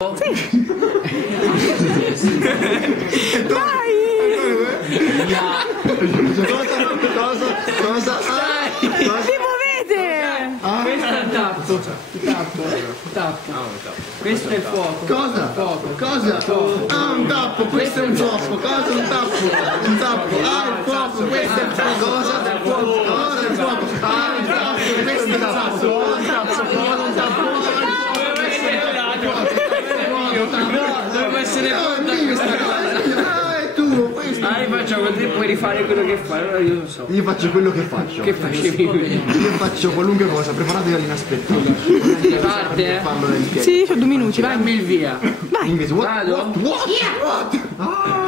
Sì. Dai! Cosa? Vi muovete! Questo è un tappo. Tappo. Questo è il fuoco. Cosa? Fuoco. Cosa? Ah, un tappo, questo è un fuoco. Cosa? Un tappo. Un tappo. Ah, il fuoco, questo è il fuoco. Cosa? Il fuoco. Cosa? Il fuoco. Ah, il tappo, questo è il tappo. Un tappo. Cosa? Un tappo. Doveva essere pronta questa cosa. Ah, è tuo, questo. Ah, io faccio con te, puoi rifare quello che fai, allora io lo so. Io faccio quello che faccio. Che facevi prima? Io faccio qualunque cosa, preparatevi all'inaspettato. Parte, eh? Farlo del che. Sì, ho 2 minuti, vai. Dammi il via. Invece, Vado? what?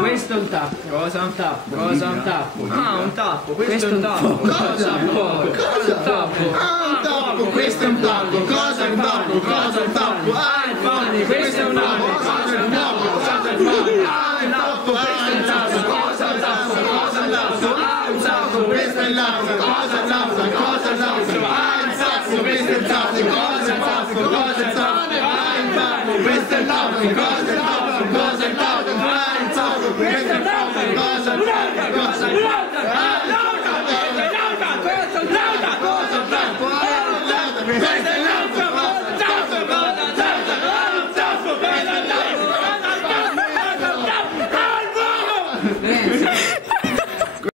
Questo è un tappo. Cosa un tappo? Cosa un tappo? Ah, un tappo, questo è Questo un tappo. Cosa un fuoco? Cosa un tappo? Ah, un tappo, questo è un tappo. Cosa è un tappo? Cosa è un tappo? Ah, il pane, Questo è un tappo. cosa è un tappo? Cosa è un tappo? Ah, il tappo, questo è un tappo. Cosa è un tappo? Cosa è un tappo? Ah, un tappo, questo è il tappo. Cosa è un tappo? Cosa è un tappo? Ah, il tappo, questo è il tappo. Cosa è il tappo? Cosa è il tappo? Ah, il tappo, questo è il tappo. Cosa è il tappo? Cosa è il tappo? Ah, il tappo, questo è il tappo. Cosa è il tappo? Cosa è il tappo?